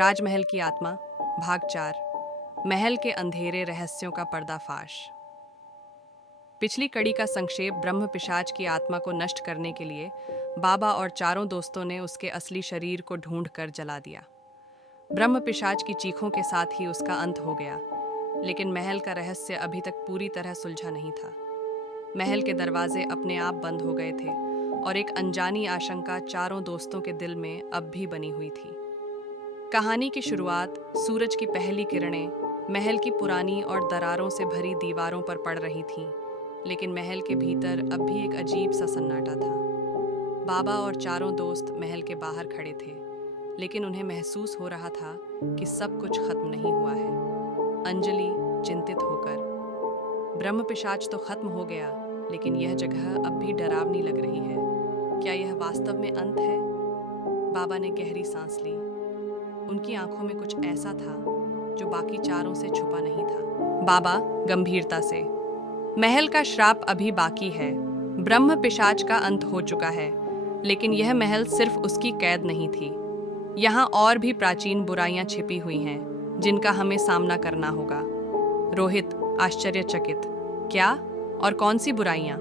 राजमहल की आत्मा, भाग 4। महल के अंधेरे रहस्यों का पर्दाफाश। पिछली कड़ी का संक्षेप। ब्रह्म पिशाच की आत्मा को नष्ट करने के लिए बाबा और चारों दोस्तों ने उसके असली शरीर को ढूंढकर जला दिया। ब्रह्म पिशाच की चीखों के साथ ही उसका अंत हो गया, लेकिन महल का रहस्य अभी तक पूरी तरह सुलझा नहीं था। महल के दरवाजे अपने आप बंद हो गए थे और एक अनजानी आशंका चारों दोस्तों के दिल में अब भी बनी हुई थी। कहानी की शुरुआत सूरज की पहली किरणें महल की पुरानी और दरारों से भरी दीवारों पर पड़ रही थीं, लेकिन महल के भीतर अब भी एक अजीब सा सन्नाटा था। बाबा और चारों दोस्त महल के बाहर खड़े थे, लेकिन उन्हें महसूस हो रहा था कि सब कुछ खत्म नहीं हुआ है। अंजलि चिंतित होकर, ब्रह्म पिशाच तो खत्म हो गया, लेकिन यह जगह अब भी डरावनी लग रही है। क्या यह वास्तव में अंत है? बाबा ने गहरी सांस ली। उनकी आंखों में कुछ ऐसा था जो बाकी चारों से छुपा नहीं था। बाबा गंभीरता से, महल का श्राप अभी बाकी है। ब्रह्म पिशाच का अंत हो चुका है, लेकिन यह महल सिर्फ उसकी कैद नहीं थी। यहाँ और भी प्राचीन बुराइयां छिपी हुई हैं, जिनका हमें सामना करना होगा। रोहित आश्चर्यचकित, क्या और कौन सी बुराइयां?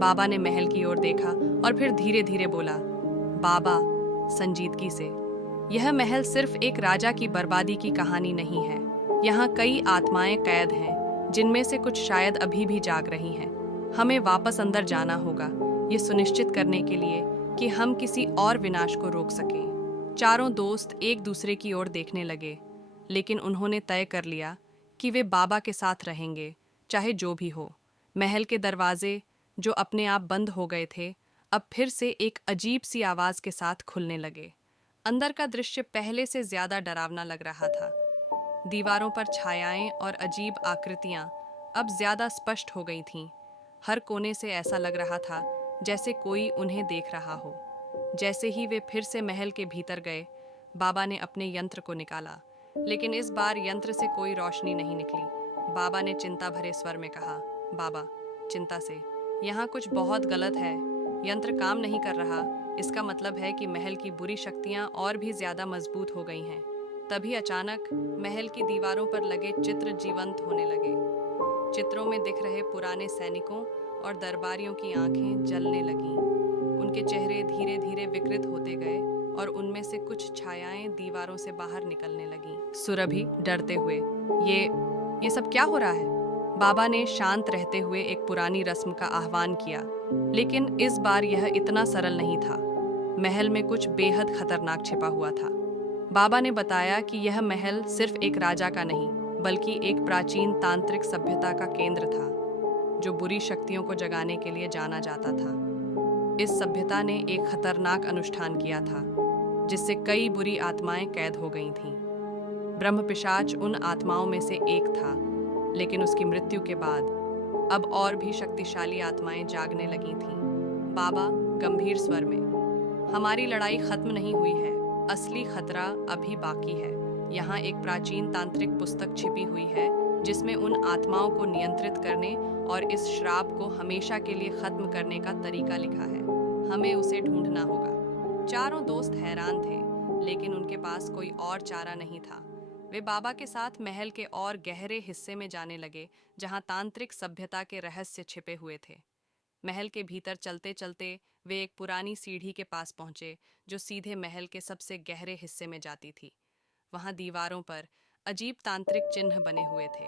बाबा ने महल की ओर देखा और फिर धीरे धीरे बोला, बाबा संजीदगी से, यह महल सिर्फ एक राजा की बर्बादी की कहानी नहीं है। यहाँ कई आत्माएं कैद हैं, जिनमें से कुछ शायद अभी भी जाग रही हैं। हमें वापस अंदर जाना होगा, ये सुनिश्चित करने के लिए कि हम किसी और विनाश को रोक सकें। चारों दोस्त एक दूसरे की ओर देखने लगे, लेकिन उन्होंने तय कर लिया कि वे बाबा के साथ रहेंगे, चाहे जो भी हो। महल के दरवाजे, जो अपने आप बंद हो गए थे, अब फिर से एक अजीब सी आवाज के साथ खुलने लगे। अंदर का दृश्य पहले से ज्यादा डरावना लग रहा था। दीवारों पर छायाएं और अजीब आकृतियां अब ज्यादा स्पष्ट हो गई थीं। हर कोने से ऐसा लग रहा था जैसे कोई उन्हें देख रहा हो। जैसे ही वे फिर से महल के भीतर गए, बाबा ने अपने यंत्र को निकाला, लेकिन इस बार यंत्र से कोई रोशनी नहीं निकली। बाबा ने चिंता भरे स्वर में कहा, बाबा चिंता से, यहाँ कुछ बहुत गलत है। यंत्र काम नहीं कर रहा। इसका मतलब है कि महल की बुरी शक्तियां और भी ज्यादा मजबूत हो गई हैं। तभी अचानक महल की दीवारों पर लगे चित्र जीवंत होने लगे। चित्रों में दिख रहे पुराने सैनिकों और दरबारियों की आंखें जलने लगीं। उनके चेहरे धीरे धीरे विकृत होते गए और उनमें से कुछ छायाएं दीवारों से बाहर निकलने लगीं। सुरभि डरते हुए, ये सब क्या हो रहा है? बाबा ने शांत रहते हुए एक पुरानी रस्म का आह्वान किया, लेकिन इस बार यह इतना सरल नहीं था। महल में कुछ बेहद खतरनाक छिपा हुआ था। बाबा ने बताया कि यह महल सिर्फ एक राजा का नहीं, बल्कि एक प्राचीन तांत्रिक सभ्यता का केंद्र था, जो बुरी शक्तियों को जगाने के लिए जाना जाता था। इस सभ्यता ने एक खतरनाक अनुष्ठान किया था, जिससे कई बुरी आत्माएं कैद हो गई थीं। ब्रह्म पिशाच उन आत्माओं में से एक था, लेकिन उसकी मृत्यु के बाद अब और भी शक्तिशाली आत्माएं जागने लगी थीं। बाबा गंभीर स्वर में, हमारी लड़ाई खत्म नहीं हुई है। असली खतरा अभी बाकी है। यहाँ एक प्राचीन तांत्रिक पुस्तक छिपी हुई है, जिसमें उन आत्माओं को नियंत्रित करने और इस श्राप को हमेशा के लिए खत्म करने का तरीका लिखा है। हमें उसे ढूंढना होगा। चारों दोस्त हैरान थे, लेकिन उनके पास कोई और चारा नहीं था। वे बाबा के साथ महल के और गहरे हिस्से में जाने लगे, जहां तांत्रिक सभ्यता के रहस्य छिपे हुए थे। महल के भीतर चलते चलते वे एक पुरानी सीढ़ी के पास पहुंचे, जो सीधे महल के सबसे गहरे हिस्से में जाती थी। वहां दीवारों पर अजीब तांत्रिक चिन्ह बने हुए थे।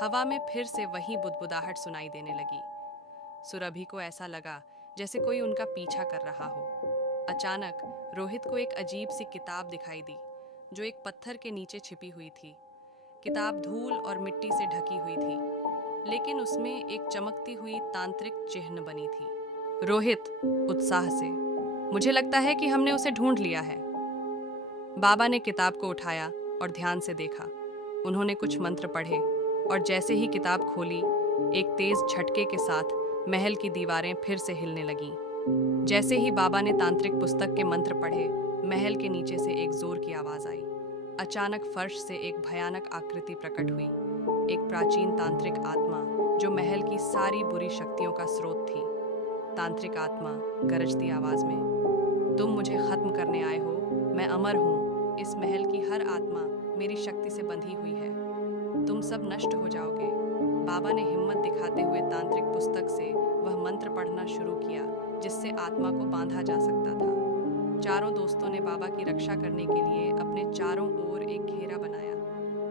हवा में फिर से वही बुदबुदाहट सुनाई देने लगी। सुरभि को ऐसा लगा जैसे कोई उनका पीछा कर रहा हो। अचानक रोहित को एक अजीब सी किताब दिखाई दी, जो एक पत्थर के नीचे छिपी हुई थी। किताब धूल और मिट्टी से ढकी हुई थी, लेकिन उसमें एक चमकती हुई तांत्रिक चिन्ह बनी थी। रोहित उत्साह से, मुझे लगता है कि हमने उसे ढूंढ लिया है। बाबा ने किताब को उठाया और ध्यान से देखा। उन्होंने कुछ मंत्र पढ़े और जैसे ही किताब खोली, एक तेज झटके के साथ महल की दीवारें फिर से हिलने लगीं। जैसे ही बाबा ने तांत्रिक पुस्तक के मंत्र पढ़े, महल के नीचे से एक जोर की आवाज आई। अचानक फर्श से एक भयानक आकृति प्रकट हुई, एक प्राचीन तांत्रिक आत्मा जो महल की सारी बुरी शक्तियों का स्रोत थी। तांत्रिक आत्मा गरजती आवाज में, तुम मुझे खत्म करने आए हो। मैं अमर हूँ, इस महल की हर आत्मा मेरी शक्ति से बंधी हुई है। तुम सब नष्ट हो जाओगे। बाबा ने हिम्मत दिखाते हुए तांत्रिक पुस्तक से वह मंत्र पढ़ना शुरू किया जिससे आत्मा को बांधा जा सकता था। चारों दोस्तों ने बाबा की रक्षा करने के लिए अपने चारों ओर एक घेरा बनाया।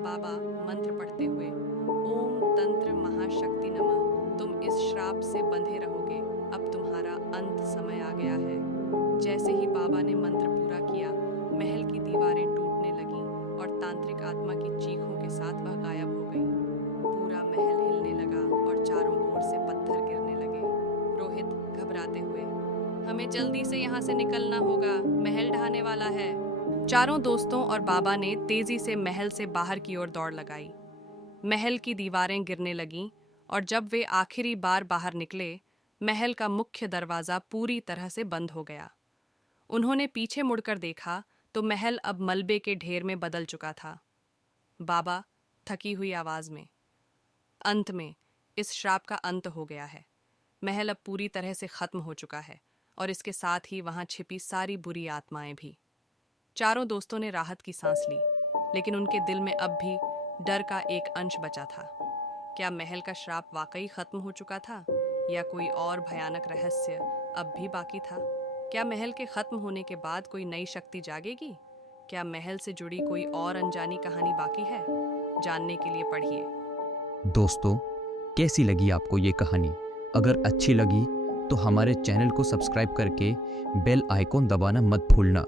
बाबा मंत्र पढ़ते हुए, ओम तंत्र महाशक्ति नमः, तुम इस श्राप से बंधे रहोगे, अब तुम्हारा अंत समय आ गया है। जैसे ही बाबा ने मंत्र पूरा किया, महल की दीवारें टूटने लगीं और तांत्रिक आत्मा की चीखों के साथ वह गायब हो गई। पूरा महल हिलने लगा और चारों ओर से पत्थर गिरने लगे। रोहित घबराते हुए, हमें जल्दी से यहाँ से निकलना होगा, महल ढहने वाला है। चारों दोस्तों और बाबा ने तेजी से महल से बाहर की ओर दौड़ लगाई। महल की दीवारें गिरने लगीं और जब वे आखिरी बार बाहर निकले, महल का मुख्य दरवाजा पूरी तरह से बंद हो गया। उन्होंने पीछे मुड़कर देखा तो महल अब मलबे के ढेर में बदल चुका था। बाबा थकी हुई आवाज में, अंत में इस श्राप का अंत हो गया है। महल अब पूरी तरह से खत्म हो चुका है और इसके साथ ही वहां छिपी सारी बुरी आत्माएं भी। चारों दोस्तों ने राहत की सांस ली, लेकिन उनके दिल में अब भी डर का एक अंश बचा था। क्या महल का श्राप वाकई खत्म हो चुका था या कोई और भयानक रहस्य अब भी बाकी था? क्या महल के खत्म होने के बाद कोई नई शक्ति जागेगी? क्या महल से जुड़ी कोई और अनजानी कहानी बाकी है? जानने के लिए पढ़िए। दोस्तों, कैसी लगी आपको ये कहानी? अगर अच्छी लगी तो हमारे चैनल को सब्सक्राइब करके बेल आइकॉन दबाना मत भूलना।